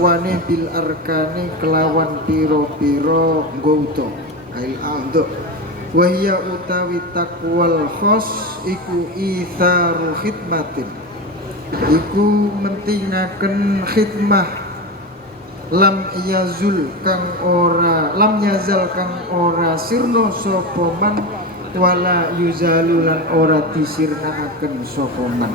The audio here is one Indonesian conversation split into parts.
wane bil arkani kelawan piro-piro nggoto ail aldo wahya utawi takwal khos iku itharu khidmatin iku mentingaken khidmah lam yazal kang ora sirno sapa man wala yuzalulan ora disirnaaken sapa man.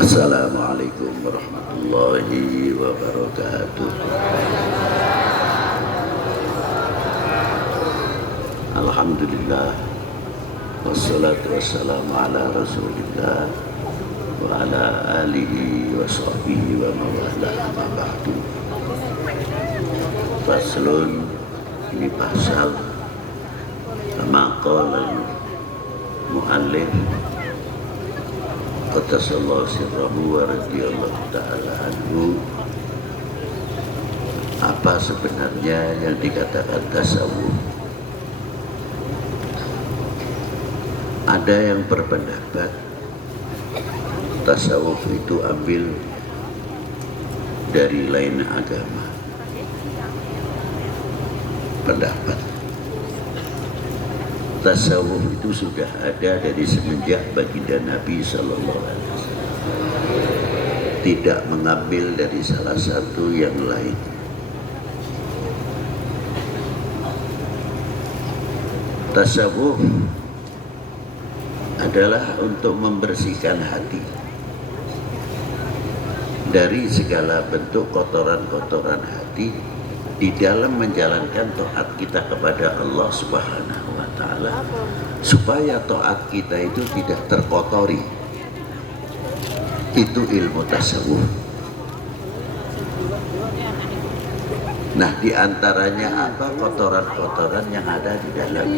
Assalamualaikum warahmatullahi wabarakatuh. Alhamdulillah wassalatu wassalamu ala rasulillah wa ala alihi wa sahbihi wa mawala ma ba'du. Faslun, ini pasal kama qala muallif qaddasallahu sirrahu wa radiyallahu ta'ala anhu. Apa sebenarnya yang dikatakan tasawuf? Ada yang berpendapat tasawuf itu ambil dari lain agama. Pendapat tasawuf itu sudah ada dari semenjak baginda Nabi Sallallahu Alaihi Wasallam, tidak mengambil dari salah satu yang lain. Tasawuf adalah untuk membersihkan hati dari segala bentuk kotoran-kotoran hati di dalam menjalankan taat kita kepada Allah Subhanahu wa Ta'ala, supaya taat kita itu tidak terkotori. Itu ilmu tasawuf. Nah, diantaranya apa kotoran-kotoran yang ada di dalam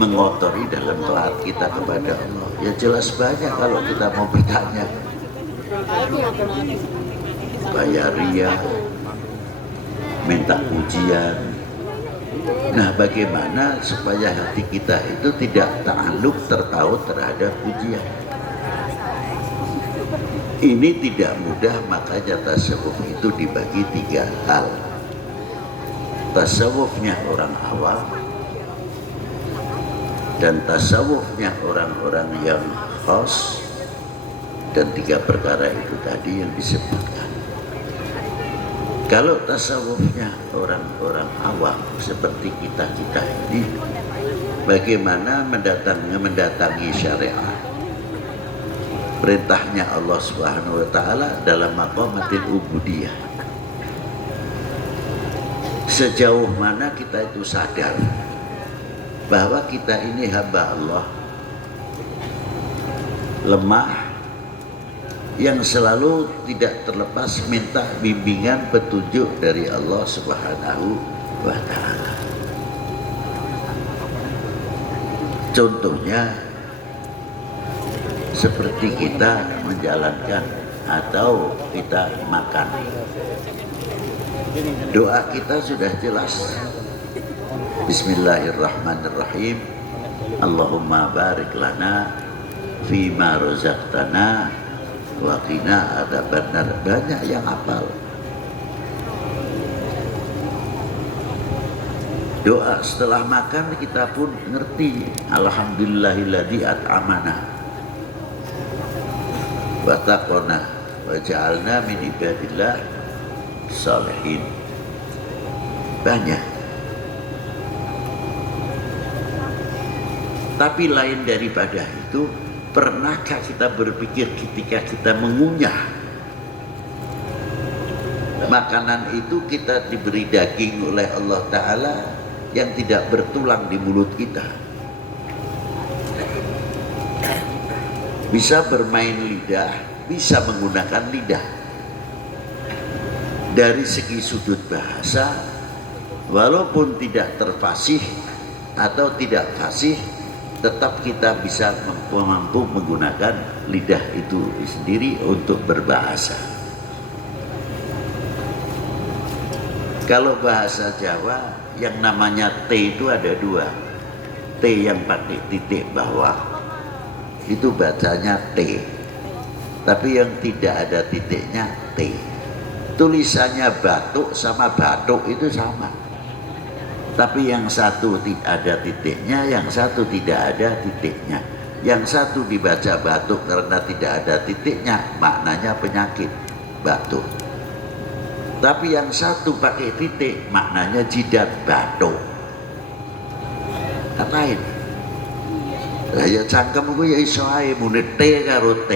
mengotori dalam taat kita kepada Allah? Ya jelas banyak kalau kita mau bertanya. Kayak ria, minta pujian. Nah, bagaimana supaya hati kita itu tidak ta'alluq, terpaut terhadap pujian? Ini tidak mudah, makanya tasawuf itu dibagi tiga hal. Tasawufnya orang awam, dan tasawufnya orang-orang yang khas, dan tiga perkara itu tadi yang disebutkan. Kalau tasawufnya orang-orang awam seperti kita-kita ini, bagaimana mendatangi syariat, perintahnya Allah Subhanahu wa Ta'ala dalam maqamatil ubudiyah. Sejauh mana kita itu sadar bahwa kita ini hamba Allah, lemah, yang selalu tidak terlepas minta bimbingan petunjuk dari Allah Subhanahu wa Ta'ala. Contohnya seperti kita menjalankan atau kita makan, doa kita sudah jelas. Bismillahirrahmanirrahim. Allahumma barik lana fima razaqtana wa qina adzabannar. Banyak yang hafal doa setelah makan. Kita pun ngerti alhamdulillahilladzi at'amana wa taqona wa ja'alna min ibadillah salihin. Banyak. Tapi lain daripada itu, pernahkah kita berpikir ketika kita mengunyah makanan itu, kita diberi daging oleh Allah Ta'ala yang tidak bertulang di mulut kita? bisa bermain lidah, bisa menggunakan lidah. Dari segi sudut bahasa, walaupun tidak terfasih atau tidak fasih, tetap kita bisa mampu menggunakan lidah itu sendiri untuk berbahasa. Kalau bahasa Jawa yang namanya T itu ada dua. T yang pakai titik bawah itu bacanya T, tapi yang tidak ada titiknya T. Tulisannya batuk sama batuk itu sama, tapi yang satu tidak ada titiknya, yang satu tidak ada titiknya. Yang satu dibaca batuk karena tidak ada titiknya, maknanya penyakit batuk. Tapi yang satu pakai titik, maknanya jidat batuk. Ngapain? Lah ya cangkemku ya iso ae mune T karo T.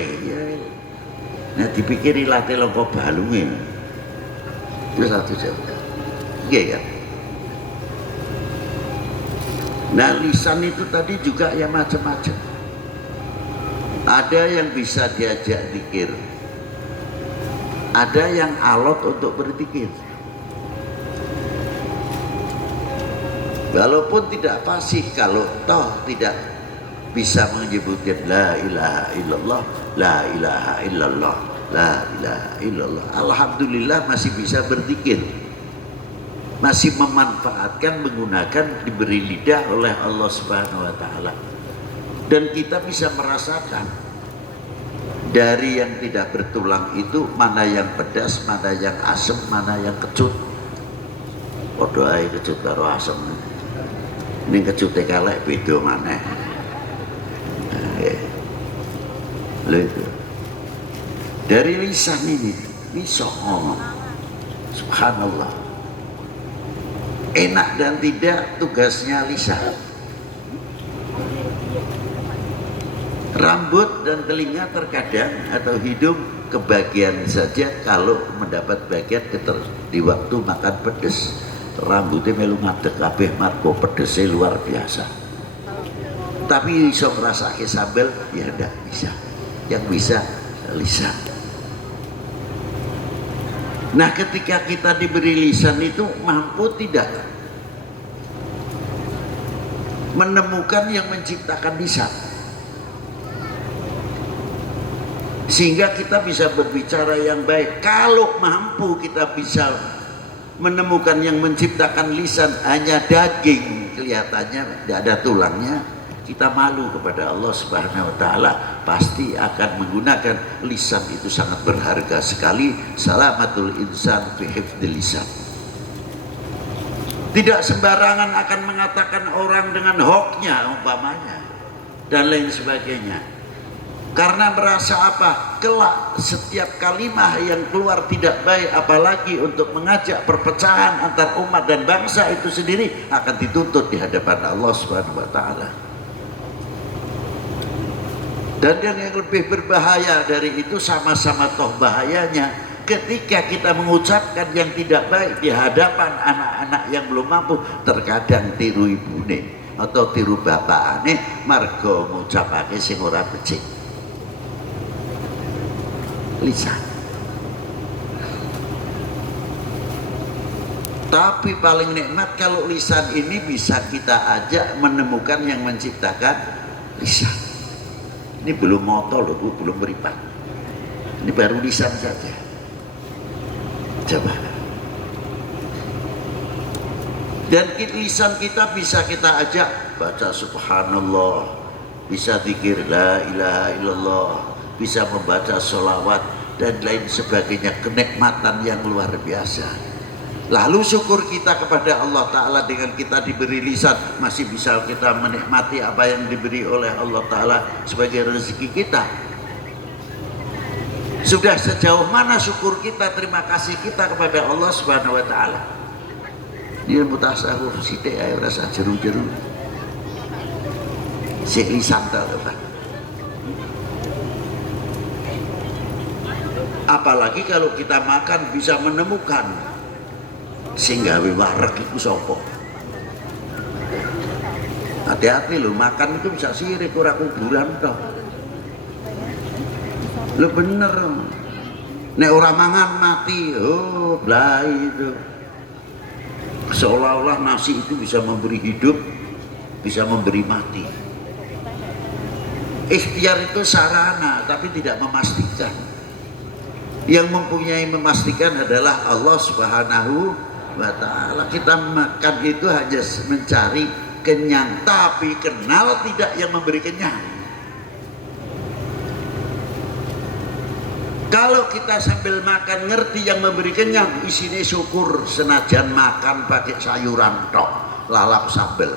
Nah dipikiri latih lengkap balunge. Itu satu jawab. Iya kan? Nah lisan itu tadi juga ya macam-macam. Ada yang bisa diajak zikir, ada yang alot untuk berzikir. Walaupun tidak fasih, kalau toh tidak bisa menyebutkan la ilaha illallah, la ilaha illallah, la ilaha illallah, alhamdulillah masih bisa berzikir, masih memanfaatkan menggunakan diberi lidah oleh Allah Subhanahu wa taala. Dan kita bisa merasakan dari yang tidak bertulang itu mana yang pedas, mana yang asam, mana yang kecut. Padha ae kecut karo asam. Ini kecute kalek beda maneh. Lha itu. Dari lisan ini bisa ngomong. Subhanallah. Enak dan tidak tugasnya lisan. Rambut dan telinga terkadang atau hidung kebagian saja kalau mendapat bagian di waktu makan pedes. Rambutnya melu ngadeg kabeh margo pedesnya luar biasa. Tapi bisa merasake sambal ya enggak bisa. Yang bisa lisan. Nah ketika kita diberi lisan itu mampu tidak menemukan yang menciptakan lisan, sehingga kita bisa berbicara yang baik. Kalau mampu kita bisa menemukan yang menciptakan lisan hanya daging, kelihatannya tidak ada tulangnya, kita malu kepada Allah Subhanahu wa taala. Pasti akan menggunakan lisan itu sangat berharga sekali. Salamatul insan fi hifdzil lisan. Tidak sembarangan akan mengatakan orang dengan hoknya umpamanya dan lain sebagainya. Karena merasa apa? Kelak setiap kalimah yang keluar tidak baik, apalagi untuk mengajak perpecahan antar umat dan bangsa itu sendiri, akan dituntut di hadapan Allah Subhanahu wa taala. Dan yang lebih berbahaya dari itu, sama-sama toh bahayanya, ketika kita mengucapkan yang tidak baik di hadapan anak-anak yang belum mampu, terkadang tiru ibune atau tiru bapakane margo ngucapake sing ora becik. Lisan. Tapi paling nikmat kalau lisan ini bisa kita ajak menemukan yang menciptakan lisan. Ini belum moto loh Bu, belum beripat. Ini baru lisan saja. Coba. Dan lisan kita bisa kita ajak baca subhanallah, bisa zikir la ilaha illallah, bisa membaca sholawat dan lain sebagainya, kenikmatan yang luar biasa. Lalu syukur kita kepada Allah Ta'ala dengan kita diberi lisan, masih bisa kita menikmati apa yang diberi oleh Allah Ta'ala sebagai rezeki kita. Sudah sejauh mana syukur kita, terima kasih kita kepada Allah Subhanahu wa Ta'ala. Dia mutasawuf sithik ae rasa jeru-jeru. Sik lisan ta lho Pak. Apalagi kalau kita makan bisa menemukan sehingga wareg itu sapa. Hati-hati loh, makan itu bisa sirik, ora kuburan toh. Lo bener. Nek orang mangan mati, oh belai itu. Seolah-olah nasi itu bisa memberi hidup, bisa memberi mati. Ikhtiar itu sarana, tapi tidak memastikan. Yang mempunyai memastikan adalah Allah Subhanahu wa ta'ala. Kita makan itu hanya mencari kenyang, tapi kenal tidak yang memberi kenyang. Kalau kita sambil makan ngerti yang memberi kenyang, isinya syukur, senajan makan pakai sayuran tok, lalap sambel.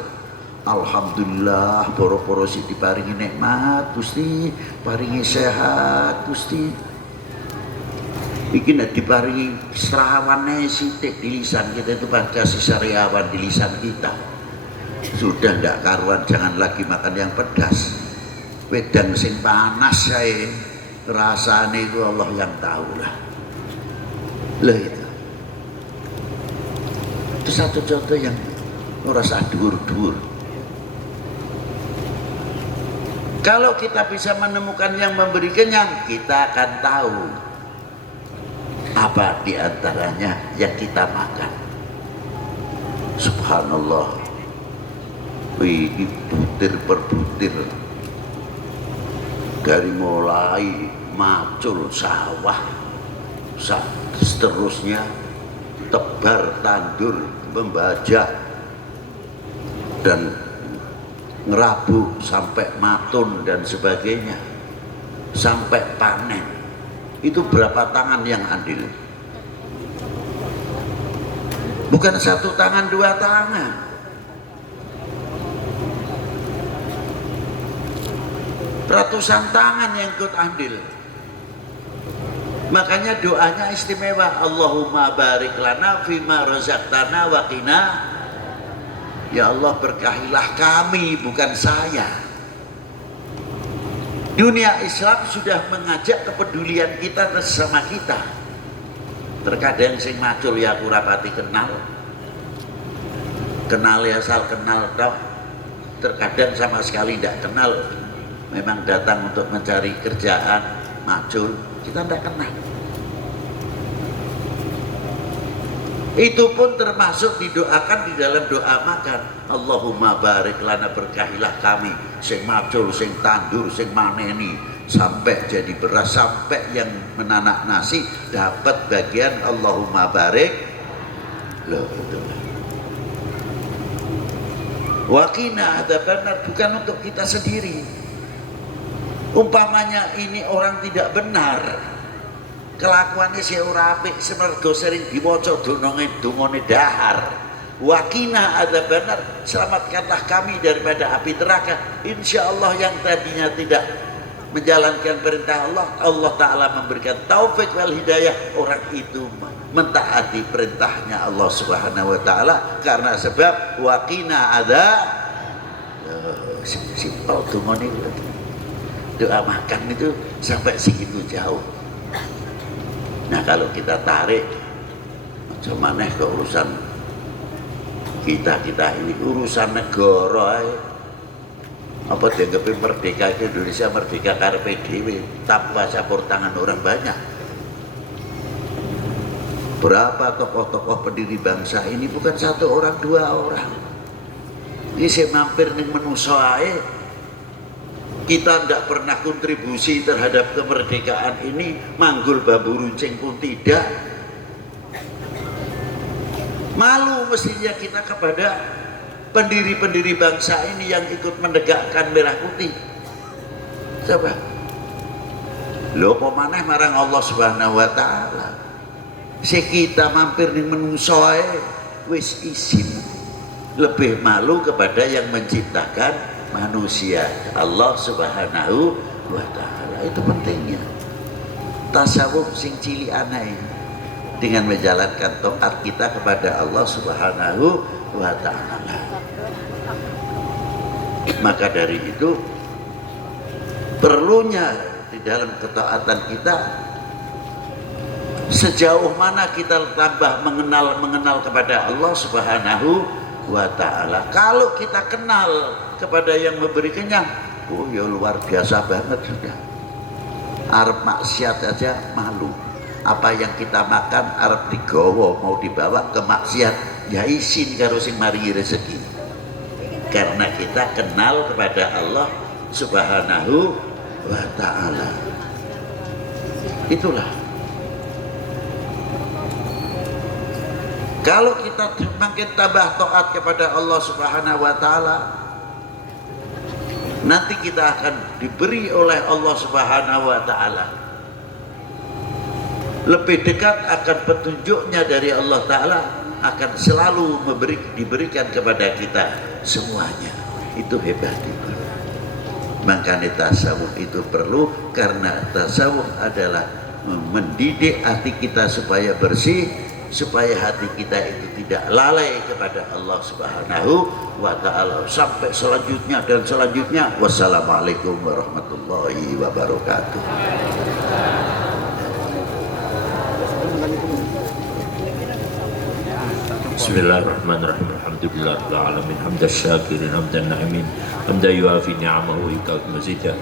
Alhamdulillah, poro-poro si diparingi nikmat Gusti, paringi sehat Gusti. Iki nek diparingi serawane sithik di lisan kita itu baca sariawan di lisan kita. Sudah ndak karuan, jangan lagi makan yang pedas. Wedang sing panas saya rasanya itu Allah yang tahu lah. Loh itu satu contoh yang merasa dur-dur. Kalau kita bisa menemukan yang memberi kenyang, kita akan tahu apa diantaranya yang kita makan. Subhanallah, ini butir per butir, dari mulai macul sawah, seterusnya tebar, tandur, membajak, dan ngerabu sampai matun dan sebagainya, sampai panen. Itu berapa tangan yang andil? Bukan satu tangan, dua tangan. Ratusan tangan yang ikut andil. Makanya doanya istimewa. Allahumma barik lana fima razaqtana wa qina. Ya Allah, berkahilah kami, bukan saya. Dunia Islam sudah mengajak kepedulian kita bersama kita. Terkadang sing macul ya aku rapati kenal. Kenal ya asal kenal tok. Terkadang sama sekali tidak kenal. Memang datang untuk mencari kerjaan, macul, kita tidak kenal. Itu pun termasuk didoakan di dalam doa makan. Allahumma barik lana, berkahilah kami, sing macul, sing tandur, sing maneni, sampai jadi beras, sampai yang menanak nasi dapat bagian Allahumma barik. Loh, betul. Wakina ada benar, bukan untuk kita sendiri. Umpamanya ini orang tidak benar, kelakuannya si ora apik, semergo sering diwaca dungane dahar. Wakina ada benar, selamatkanlah kami daripada api neraka. Insya Allah yang tadinya tidak menjalankan perintah Allah, Allah Ta'ala memberikan taufik wal hidayah, orang itu mentaati perintahnya Allah Subhanahu wa Ta'ala. Karena sebab wakina ada simpel dungane. Doa makan itu sampai segitu jauh. Nah kalau kita tarik macam mana ke urusan kita ini, urusan negara apa dianggap merdeka itu Indonesia merdeka karpe dhewe tanpa campur tangan orang banyak. Berapa tokoh-tokoh pendiri bangsa ini bukan satu orang, dua orang. Ini saya mampir ning menungso ae. Kita tidak pernah kontribusi terhadap kemerdekaan ini, manggul bambu runcing pun tidak. Malu mestinya kita kepada pendiri-pendiri bangsa ini yang ikut menegakkan merah putih. Coba. Lho apa maneh marang Allah Subhanahu wa Ta'ala. Si kita mampir ning menungso ae wis izin. Lebih malu kepada yang menciptakan manusia, Allah Subhanahu wa Ta'ala. Itu pentingnya tasawuf sing cilik aneh dengan menjalankan taat kita kepada Allah Subhanahu wa Ta'ala. Maka dari itu perlunya di dalam ketaatan kita, sejauh mana kita tambah mengenal kepada Allah Subhanahu wa Ta'ala. Kalau kita kenal kepada yang memberi kenyang, oh ya luar biasa banget sudah. Arab maksiat aja malu. Apa yang kita makan Arab digawa mau dibawa ke maksiat, ya isin karo sing maringi rezeki. Karena kita kenal kepada Allah Subhanahu wa ta'ala. Itulah. Kalau kita makin tambah taat kepada Allah Subhanahu wa ta'ala, nanti kita akan diberi oleh Allah Subhanahu wa ta'ala lebih dekat akan petunjuknya dari Allah ta'ala, akan selalu diberikan kepada kita semuanya. Itu hebat itu. Makanya tasawuf itu perlu, karena tasawuf adalah mendidik hati kita supaya bersih, supaya hati kita itu tidak lalai kepada Allah Subhanahu wa ta'ala sampai selanjutnya dan selanjutnya. Wassalamualaikum warahmatullahi wabarakatuh. Bismillahirrahmanirrahim. Alhamdulillahirabbil alamin. Hamdan syakirin, hamdan na'imin, hamdan yuafi ni'amahu wa yukafi mazidah.